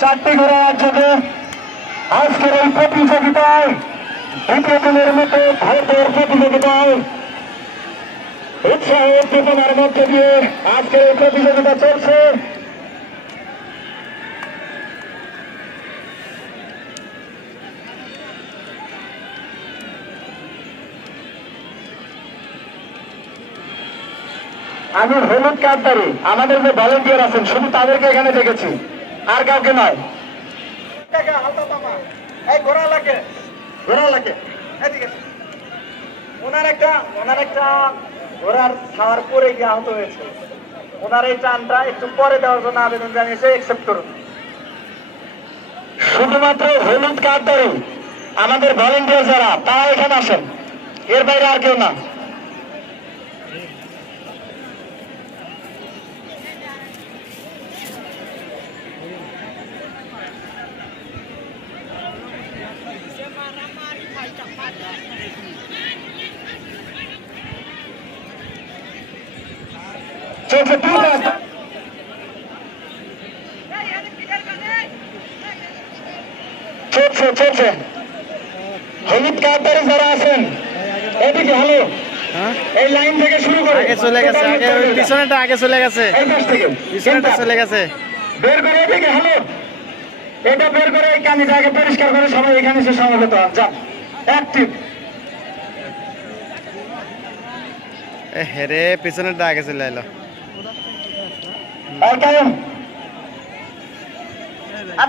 চারটি ঘোড়া একযোগে আজকের এই প্রতিযোগিতায় দ্বিতীয় দিনের মতো ভারতের প্রতিযোগিতায় উৎসাহ উদ্দীপনার মধ্যে দিয়ে আজকের এই প্রতিযোগিতা চলছে। আমি হলুদ কার্ডদারি আমাদের যে ভলেন্টিয়ার আছেন, শুধু তাদেরকে এখানে দেখেছি। আর কাউকে নয়। ঘোড়া লাগে ঘোড়া লাগে এদিকে। ওনার একটা ওনার একটা ঘোড়ার ছাওয়ার পরে গিয়ে আহত হয়েছে। ওনার এই টানটা একটু পরে দেওয়ার জন্য আবেদন জানিয়েছে একসেপ্ট করুন। শুধুমাত্র হলুদ কার্ডদারি আমাদের ভলেন্টিয়ার যারা তারা এখানে আসেন। এর বাইরে আর কেউ না। চলছে চলছে চলছে হলুদ কার্ডদারি যারা আছেন এদিকে হ্যালো এই লাইন থেকে শুরু করে আগে চলে গেছে আগে ওই পিছনেটা আগে চলে গেছে এই পাশ থেকে পিছনেটা চলে গেছে বের করে এদিকে হ্যালো এটা বের করে এই কানিটা আগে পরিষ্কার করে সবাই এখানে এসে সমবেত হন যান অ্যাক্টিভ এ হেরে পিছনে আগে চলে এলো আর